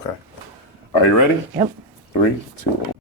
Okay. Are you ready? Yep. 3, 2, 1.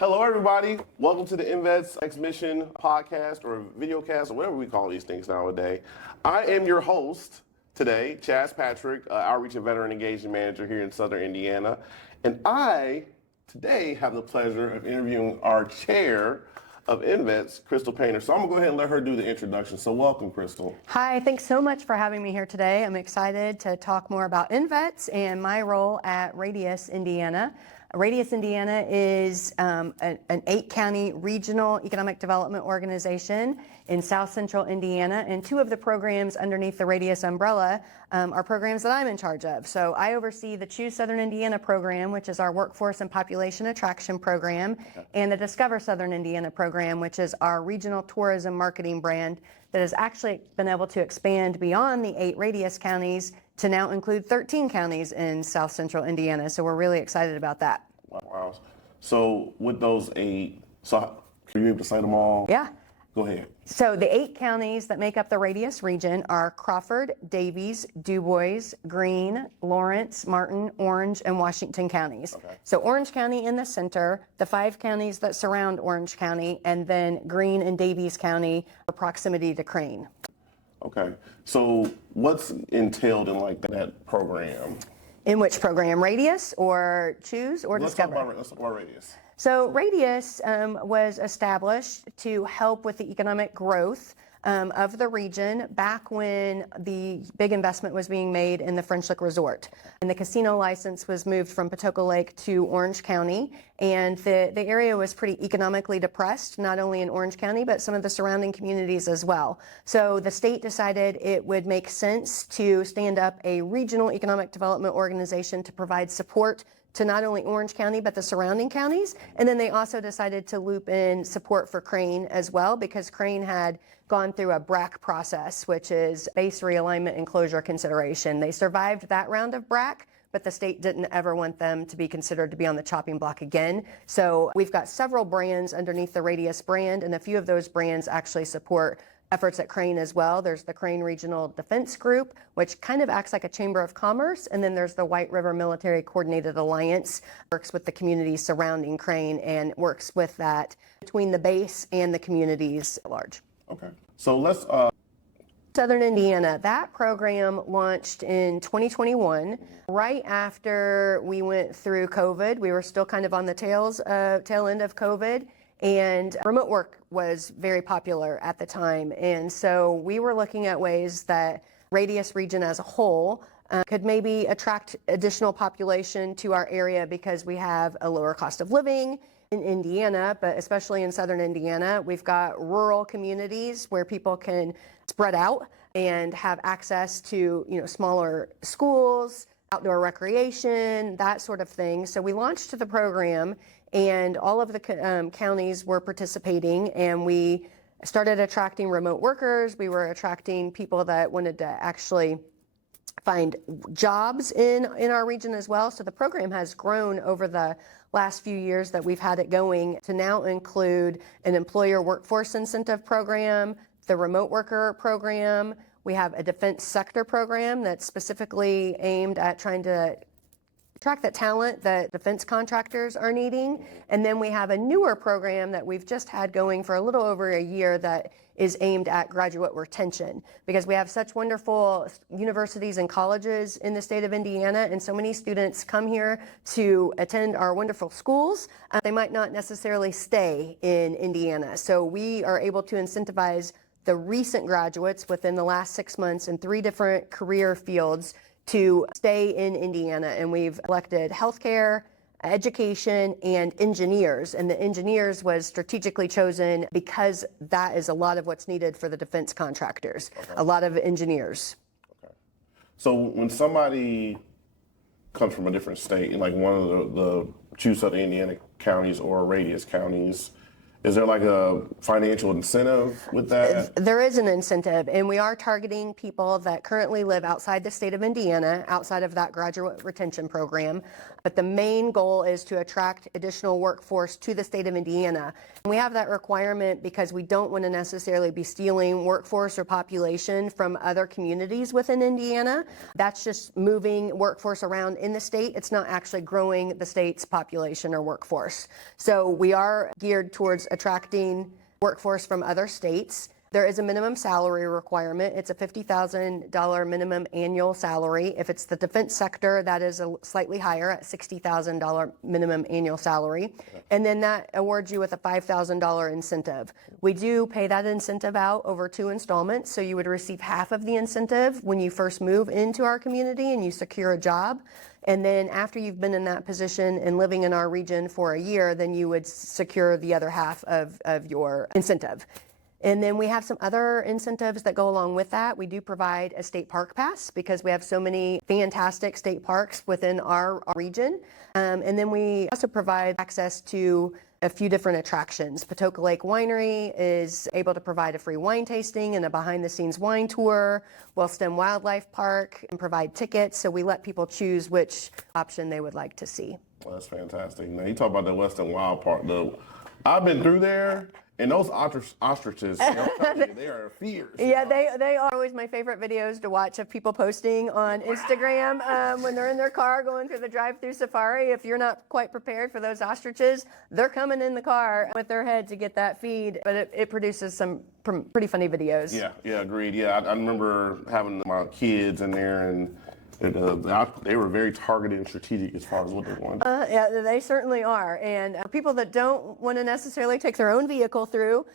Hello, everybody. Welcome to the INvets X Mission podcast or videocast or whatever we call these things nowadays. I am your host today, Chaze Patrick, Outreach and Veteran Engagement Manager here in Southern Indiana. And I today have the pleasure of interviewing our chair of INvets, Kristal Painter. So I'm going to go ahead and let her do the introduction. So welcome, Kristal. Hi, thanks so much for having me here today. I'm excited to talk more about INvets and my role at Radius, Indiana. Radius, Indiana is an 8-county regional economic development organization in South Central Indiana, and 2 of the programs underneath the Radius umbrella are programs that I'm in charge of. So I oversee the Choose Southern Indiana program, which is our workforce and population attraction program, and the Discover Southern Indiana program, which is our regional tourism marketing brand that has actually been able to expand beyond the 8 Radius counties to now include 13 counties in South Central Indiana. So we're really excited about that. Wow. So with those 8, so are you able to cite them all? Yeah. Go ahead. So the 8 counties that make up the Radius region are Crawford, Davies, DuBois, Greene, Lawrence, Martin, Orange, and Washington counties. Okay. So Orange County in the center, the 5 counties that surround Orange County, and then Greene and Davies County for proximity to Crane. Okay. So what's entailed in like that program? In which program? Radius or Choose or Discover? Let's talk about Radius. So Radius was established to help with the economic growth of the region back when the big investment was being made in the French Lick Resort. And the casino license was moved from Patoka Lake to Orange County. And the area was pretty economically depressed, not only in Orange County, but some of the surrounding communities as well. So the state decided it would make sense to stand up a regional economic development organization to provide support to not only Orange County, but the surrounding counties. And then they also decided to loop in support for Crane as well, because Crane had gone through a BRAC process, which is base realignment and closure consideration. They survived that round of BRAC, but the state didn't ever want them to be considered to be on the chopping block again. So we've got several brands underneath the Radius brand, and a few of those brands actually support efforts at Crane as well. There's the Crane Regional Defense Group, which kind of acts like a chamber of commerce. And then there's the White River Military Coordinated Alliance, works with the communities surrounding Crane and works with that between the base and the communities at large. Okay. So let's... Southern Indiana, that program launched in 2021, right after we went through COVID. We were still kind of on the tail end of COVID. And remote work was very popular at the time. And so we were looking at ways that Radius region as a whole could maybe attract additional population to our area, because we have a lower cost of living in Indiana, but especially in Southern Indiana. We've got rural communities where people can spread out and have access to, smaller schools, outdoor recreation, that sort of thing. So we launched the program, and all of the counties were participating, and we started attracting remote workers. We were attracting people that wanted to actually find jobs in our region as well. So the program has grown over the last few years that we've had it going to now include an employer workforce incentive program, the remote worker program. We have a defense sector program that's specifically aimed at trying to attract that talent that defense contractors are needing. And then we have a newer program that we've just had going for a little over a year that is aimed at graduate retention, because we have such wonderful universities and colleges in the state of Indiana, and so many students come here to attend our wonderful schools. They might not necessarily stay in Indiana. So we are able to incentivize the recent graduates within the last 6 months in 3 different career fields to stay in Indiana. And we've elected healthcare, education, and engineers. And the engineers was strategically chosen because that is a lot of what's needed for the defense contractors. Okay. A lot of engineers. Okay. So when somebody comes from a different state, like one of the Choose Southern Indiana counties or Radius counties, Is there like a financial incentive with that? There is an incentive, and we are targeting people that currently live outside the state of Indiana, outside of that graduate retention program. But the main goal is to attract additional workforce to the state of Indiana. And we have that requirement because we don't want to necessarily be stealing workforce or population from other communities within Indiana. That's just moving workforce around in the state. It's not actually growing the state's population or workforce. So we are geared towards attracting workforce from other states. There is a minimum salary requirement. It's a $50,000 minimum annual salary. If it's the defense sector, that is slightly higher at $60,000 minimum annual salary. And then that awards you with a $5,000 incentive. We do pay that incentive out over 2 installments, so you would receive half of the incentive when you first move into our community and you secure a job. And then after you've been in that position and living in our region for a year, then you would secure the other half of your incentive. And then we have some other incentives that go along with that. We do provide a state park pass because we have so many fantastic state parks within our region. And then we also provide access to a few different attractions. Patoka Lake Winery is able to provide a free wine tasting and a behind-the-scenes wine tour. Wellston Wildlife Park and provide tickets, so we let people choose which option they would like to see. Well, that's fantastic. Now, you talk about the Western Wild Park. I've been through there. And those ostriches, they are fierce. Yeah, they are always my favorite videos to watch of people posting on Instagram when they're in their car going through the drive-through safari. If you're not quite prepared for those ostriches, they're coming in the car with their head to get that feed. But it produces some pretty funny videos. Yeah, agreed. Yeah, I remember having my kids in there and they were very targeted and strategic as far as what they wanted. Yeah, they certainly are. And people that don't want to necessarily take their own vehicle through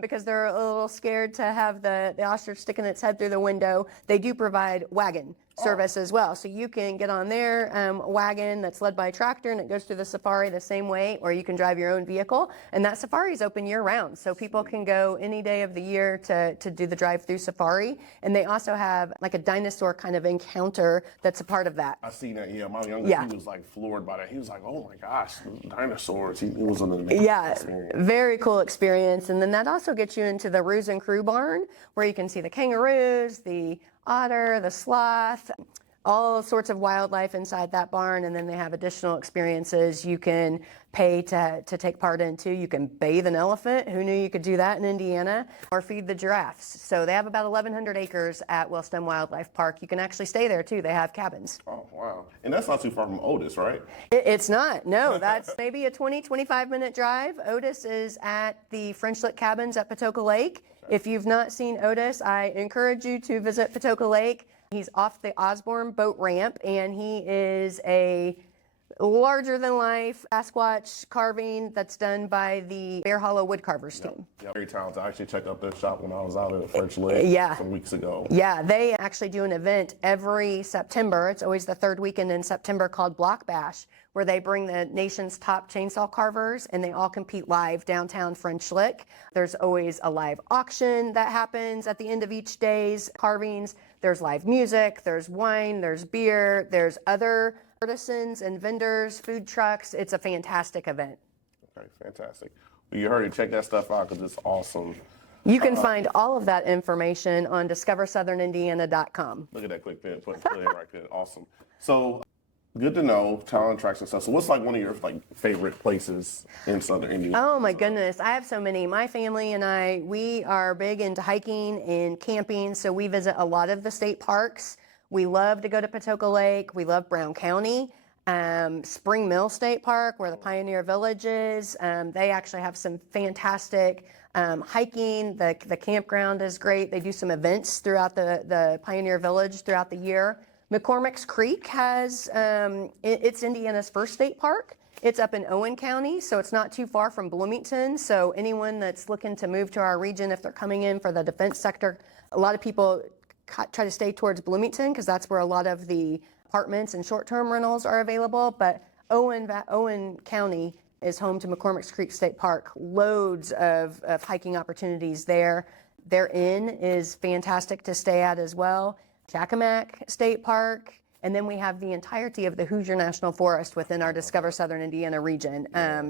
because they're a little scared to have the ostrich sticking its head through the window, they do provide wagon service as well. So you can get on their wagon that's led by a tractor and it goes through the safari the same way, or you can drive your own vehicle. And that safari is open year round. So people can go any day of the year to do the drive-through safari. And they also have like a dinosaur kind of encounter that's a part of that. I seen that, yeah. My youngest, he was like floored by that. He was like, oh my gosh, dinosaurs. It was an amazing experience. Very cool experience. And then that also gets you into the Ruse and Crew barn where you can see the kangaroos, the otter, the sloth, all sorts of wildlife inside that barn. And then they have additional experiences you can pay to take part in too. You can bathe an elephant. Who knew you could do that in Indiana? Or feed the giraffes. So they have about 1,100 acres at Wellston Wildlife Park. You can actually stay there too. They have cabins. Oh, wow. And that's not too far from Otis, right? It's not. No, that's maybe a 25 minute drive. Otis is at the French Lick Cabins at Patoka Lake. If you've not seen Otis, I encourage you to visit Patoka Lake. He's off the Osborne boat ramp, and he is a larger-than-life Sasquatch carving that's done by the Bear Hollow Woodcarvers team. Yeah, very talented. I actually checked out their shop when I was out at French Lick some weeks ago. Yeah, they actually do an event every September. It's always the third weekend in September called Block Bash, where they bring the nation's top chainsaw carvers and they all compete live downtown French Lick. There's always a live auction that happens at the end of each day's carvings. There's live music, there's wine, there's beer, there's other artisans and vendors, food trucks. It's a fantastic event. Okay, fantastic. Well, you heard it. Check that stuff out because it's awesome. You can find all of that information on discoversouthерnindiana.com. Look at that quick pin. Put it right there. Awesome. So, good to know, talent tracks and stuff. So what's like one of your favorite places in Southern Indiana? Oh my goodness, I have so many. My family and I, we are big into hiking and camping, so we visit a lot of the state parks. We love to go to Patoka Lake. We love Brown County. Spring Mill State Park, where the Pioneer Village is. They actually have some fantastic hiking. The campground is great. They do some events throughout the Pioneer Village throughout the year. McCormick's Creek has, it's Indiana's first state park. It's up in Owen County, so it's not too far from Bloomington. So anyone that's looking to move to our region, if they're coming in for the defense sector, a lot of people try to stay towards Bloomington because that's where a lot of the apartments and short-term rentals are available. But Owen County is home to McCormick's Creek State Park. Loads of hiking opportunities there. Their inn is fantastic to stay at as well. Jacamac State Park, and then we have the entirety of the Hoosier National Forest within our Discover Southern Indiana region.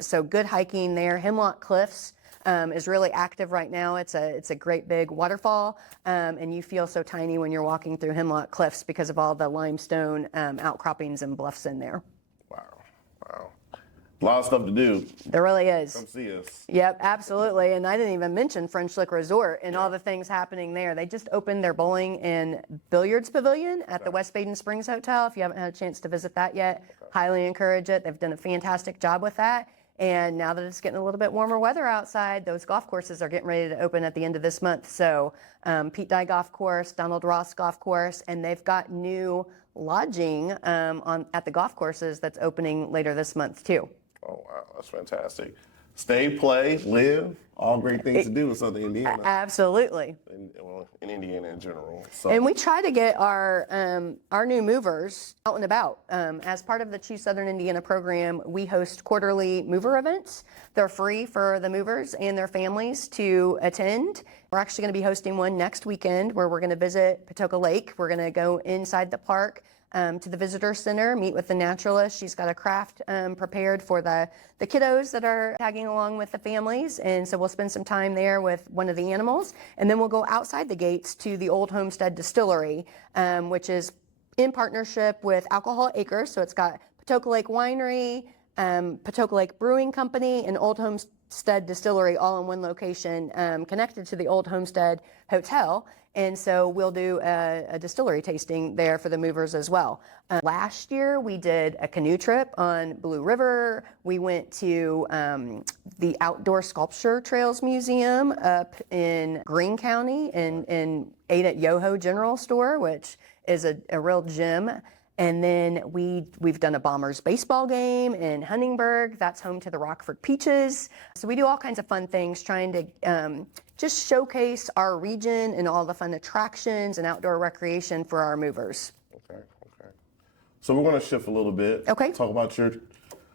So good hiking there. Hemlock Cliffs is really active right now. It's a great big waterfall, and you feel so tiny when you're walking through Hemlock Cliffs because of all the limestone outcroppings and bluffs in there. Wow. Wow. A lot of stuff to do. There really is. Come see us. Yep, absolutely. And I didn't even mention French Lick Resort and all the things happening there. They just opened their bowling and billiards pavilion at the West Baden Springs Hotel. If you haven't had a chance to visit that yet, highly encourage it. They've done a fantastic job with that. And now that it's getting a little bit warmer weather outside, those golf courses are getting ready to open at the end of this month. So Pete Dye Golf Course, Donald Ross Golf Course, and they've got new lodging at the golf courses that's opening later this month too. Oh, wow. That's fantastic. Stay, play, live, all great things to do in Southern Indiana. Absolutely. In Indiana in general. So. And we try to get our new movers out and about. As part of the Choose Southern Indiana program, we host quarterly mover events. They're free for the movers and their families to attend. We're actually going to be hosting one next weekend where we're going to visit Patoka Lake. We're going to go inside the park to the visitor center, meet with the naturalist. She's got a craft prepared for the kiddos that are tagging along with the families. And so we'll spend some time there with one of the animals. And then we'll go outside the gates to the Old Homestead Distillery, which is in partnership with Alcohol Acres. So it's got Patoka Lake Winery, Patoka Lake Brewing Company, and Old Homestead Distillery all in one location, connected to the Old Homestead Hotel. And so we'll do a distillery tasting there for the movers as well. Last year, we did a canoe trip on Blue River. We went to the Outdoor Sculpture Trails Museum up in Greene County and ate at Yoho General Store, which is a real gem. And then we've done a Bombers baseball game in Huntingburg. That's home to the Rockford Peaches. So we do all kinds of fun things trying to just showcase our region and all the fun attractions and outdoor recreation for our movers. Okay. So we're going to shift a little bit. Okay. Talk about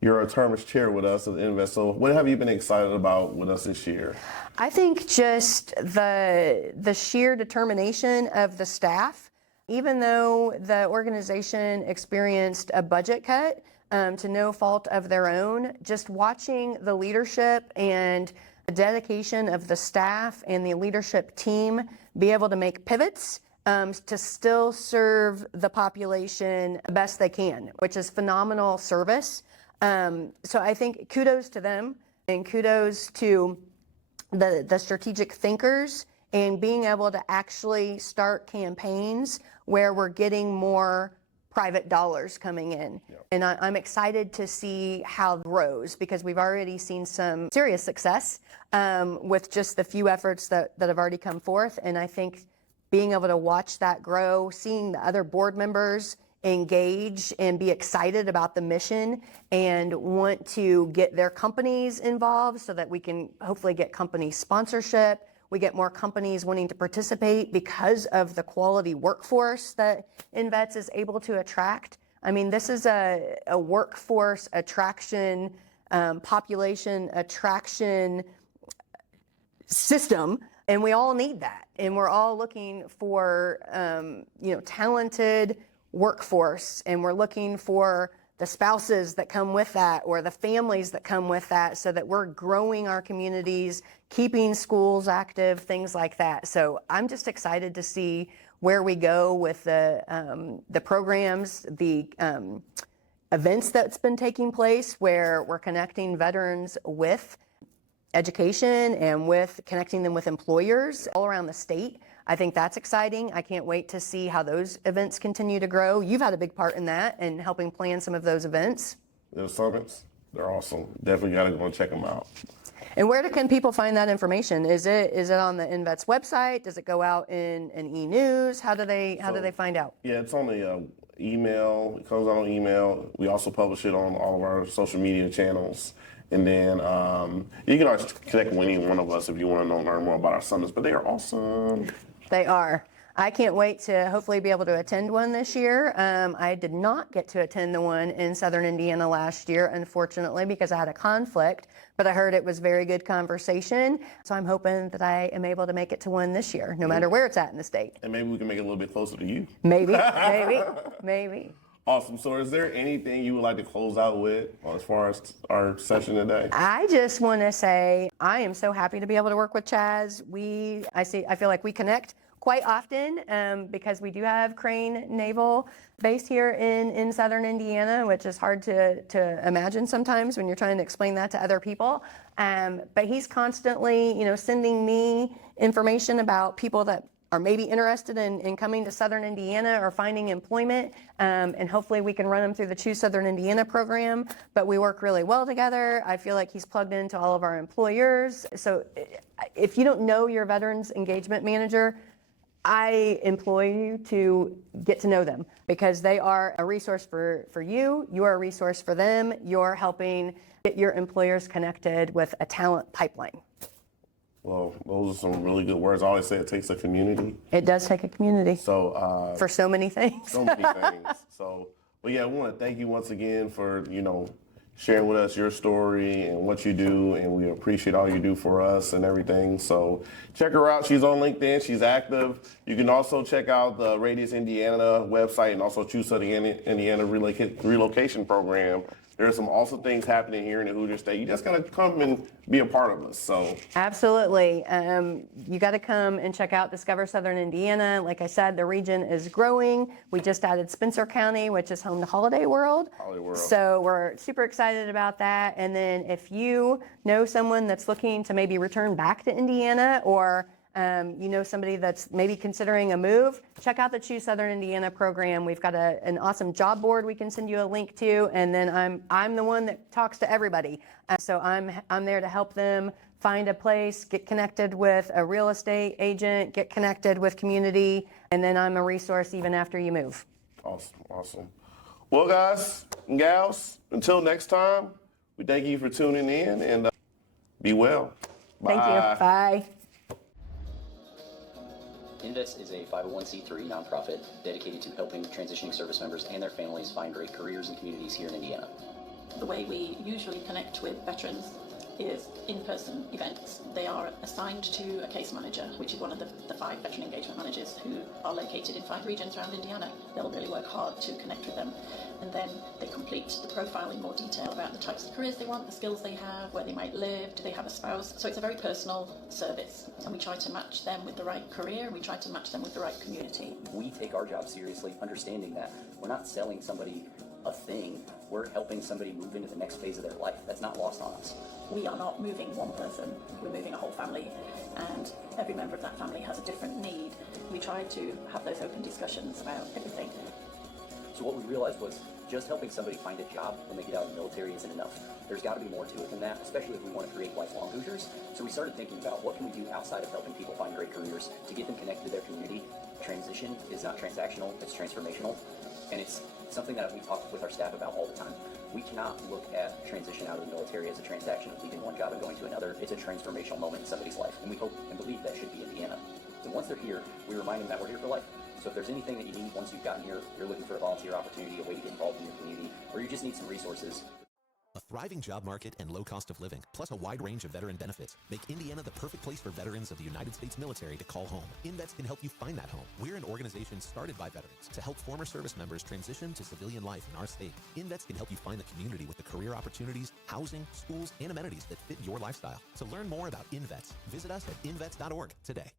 you're a term as chair with us at INvets. So what have you been excited about with us this year? I think just the sheer determination of the staff. Even though the organization experienced a budget cut to no fault of their own, just watching the leadership and the dedication of the staff and the leadership team be able to make pivots to still serve the population the best they can, which is phenomenal service. So I think kudos to them and kudos to the strategic thinkers and being able to actually start campaigns where we're getting more private dollars coming in. Yep. And I'm excited to see how it grows because we've already seen some serious success with just the few efforts that have already come forth. And I think being able to watch that grow, seeing the other board members engage and be excited about the mission and want to get their companies involved so that we can hopefully get company sponsorship. We get more companies wanting to participate because of the quality workforce that INvets is able to attract. I mean, this is a workforce attraction, population attraction system, and we all need that. And we're all looking for, talented workforce, and we're looking for the spouses that come with that or the families that come with that so that we're growing our communities, keeping schools active, things like that. So I'm just excited to see where we go with the programs, the events that's been taking place where we're connecting veterans with education and with connecting them with employers all around the state. I think that's exciting. I can't wait to see how those events continue to grow. You've had a big part in that and helping plan some of those events. Those summits, they're awesome. Definitely got to go and check them out. And where can people find that information? Is it on the INvets website? Does it go out in e-news? How do they find out? Yeah, it's on the email. It comes out on email. We also publish it on all of our social media channels. And then you can always connect with any one of us if you want to learn more about our summits. But they are awesome. They are. I can't wait to hopefully be able to attend one this year. I did not get to attend the one in Southern Indiana last year, unfortunately, because I had a conflict. But I heard it was very good conversation. So I'm hoping that I am able to make it to one this year, no matter where it's at in the state. And maybe we can make it a little bit closer to you. Maybe. Awesome. So is there anything you would like to close out with as far as our session today? I just want to say I am so happy to be able to work with Chaz. I feel like we connect quite often because we do have Crane Naval Base here in Southern Indiana, which is hard to imagine sometimes when you're trying to explain that to other people. But he's constantly, sending me information about people that are maybe interested in coming to Southern Indiana or finding employment, and hopefully we can run them through the Choose Southern Indiana program. But we work really well together. I feel like he's plugged into all of our employers. So if you don't know your Veterans Engagement Manager, I implore you to get to know them because they are a resource for you. You are a resource for them. You're helping get your employers connected with a talent pipeline. Well, those are some really good words. I always say it takes a community. It does take a community. So for so many things. So many things. So, but yeah, we want to thank you once again for, sharing with us your story and what you do, and we appreciate all you do for us and everything. So check her out. She's on LinkedIn. She's active. You can also check out the Radius Indiana website and also Choose Southern Indiana relocation program. There are some awesome things happening here in the Hoosier State. You just got to come and be a part of us. So absolutely. You got to come and check out Discover Southern Indiana. Like I said, the region is growing. We just added Spencer County, which is home to Holiday World. So we're super excited about that. And then if you know someone that's looking to maybe return back to Indiana, or somebody that's maybe considering a move, check out the Choose Southern Indiana program. We've got an awesome job board we can send you a link to, and then I'm the one that talks to everybody. So I'm there to help them find a place, get connected with a real estate agent, get connected with community, and then I'm a resource even after you move. Awesome. Well, guys and gals, until next time, we thank you for tuning in, and be well. Bye. Thank you. Bye. INvets is a 501c3 nonprofit dedicated to helping transitioning service members and their families find great careers and communities here in Indiana. The way we usually connect with veterans is in-person events. They are assigned to a case manager, which is one of the 5 veteran engagement managers who are located in 5 regions around Indiana. They'll really work hard to connect with them. And then they complete the profile in more detail about the types of careers they want, the skills they have, where they might live, do they have a spouse. So it's a very personal service, and we try to match them with the right career, and we try to match them with the right community. We take our job seriously, understanding that we're not selling somebody a thing, we're helping somebody move into the next phase of their life. That's not lost on us. We are not moving one person, we're moving a whole family, and every member of that family has a different need. We try to have those open discussions about everything. So what we realized was just helping somebody find a job when they get out of the military isn't enough. There's got to be more to it than that, especially if we want to create lifelong Hoosiers. So we started thinking about what can we do outside of helping people find great careers to get them connected to their community. Transition is not transactional, it's transformational. And it's something that we talk with our staff about all the time. We cannot look at transition out of the military as a transaction of leaving one job and going to another. It's a transformational moment in somebody's life, and we hope and believe that should be Indiana. And once they're here, we remind them that we're here for life. So if there's anything that you need once you've gotten here, you're looking for a volunteer opportunity, a way to get involved in your community, or you just need some resources. A thriving job market and low cost of living, plus a wide range of veteran benefits, make Indiana the perfect place for veterans of the United States military to call home. INvets can help you find that home. We're an organization started by veterans to help former service members transition to civilian life in our state. INvets can help you find the community with the career opportunities, housing, schools, and amenities that fit your lifestyle. To learn more about INvets, visit us at invets.org today.